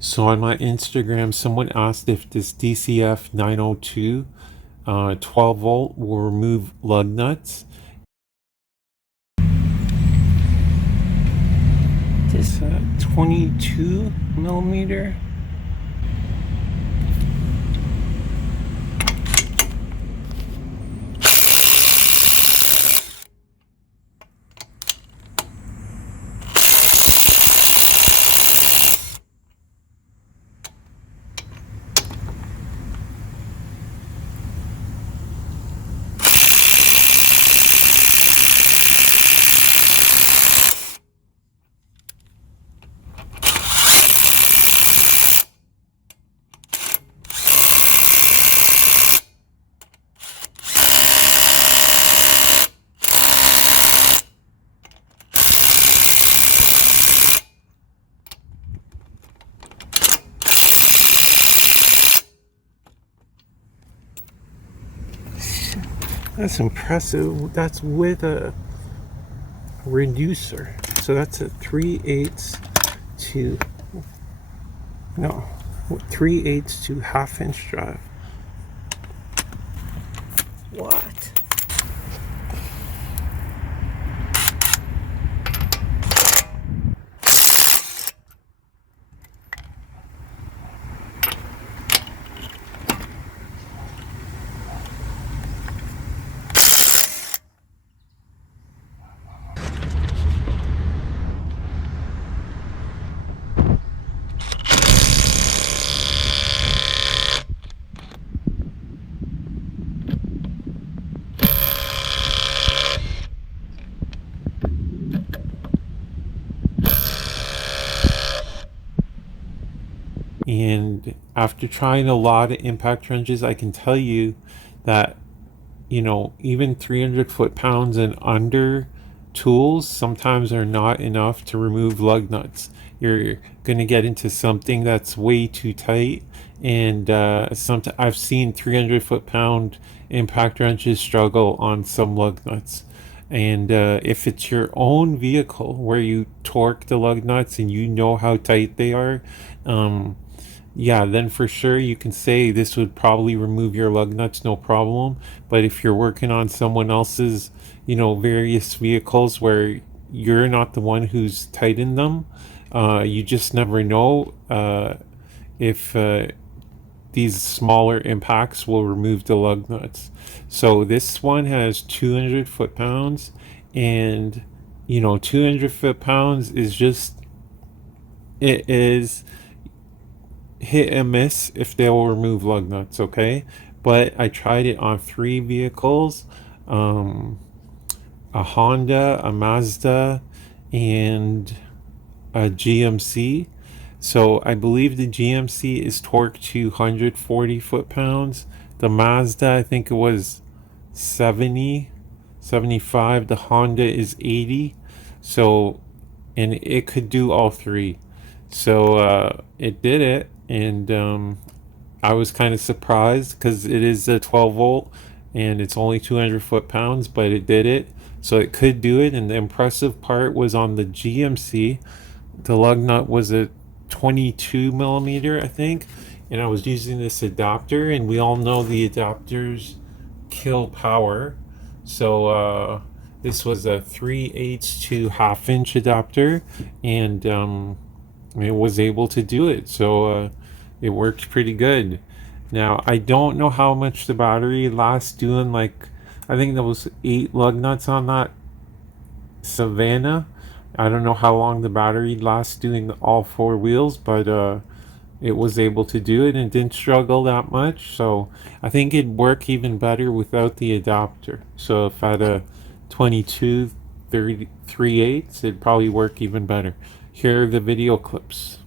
So on my Instagram, someone asked if this DCF902 12 volt will remove lug nuts. This 22 millimeter. That's impressive. That's with a reducer. So that's a 3/8 to, no, 3/8 to half-inch drive. What? And after trying a lot of impact wrenches, I can tell you that, even 300 foot-pounds and under tools sometimes are not enough to remove lug nuts. You're going to get into something that's way too tight. And I've seen 300 foot-pound impact wrenches struggle on some lug nuts. And if it's your own vehicle where you torque the lug nuts and you know how tight they are, yeah, then for sure you can say this would probably remove your lug nuts, no problem. But if you're working on someone else's, various vehicles where you're not the one who's tightened them, you just never know if these smaller impacts will remove the lug nuts. So this one has 200 foot-pounds, and 200 foot-pounds is just, it is hit and miss if they will remove lug nuts, okay? But I tried it on 3 vehicles, a Honda, a Mazda, and a GMC. So I believe the GMC is torqued to 140 foot-pounds. The Mazda, I think it was 70, 75. The Honda is 80. So, and it could do all 3. So it did it, and I was kind of surprised because it is a 12 volt and it's only 200 foot-pounds, but it did it. So it could do it, and the impressive part was on the GMC, the lug nut was a 22 millimeter, I think, and I was using this adapter, and we all know the adapters kill power. So this was a 3/8 to half-inch adapter, and it was able to do it. So it worked pretty good. Now I don't know how much the battery lasts doing, like, I think there was 8 lug nuts on that Savannah. I don't know how long the battery lasts doing all 4 wheels, but it was able to do it and didn't struggle that much. So I think it'd work even better without the adapter. So if I had a 22 33/8, it'd probably work even better. Here are the video clips.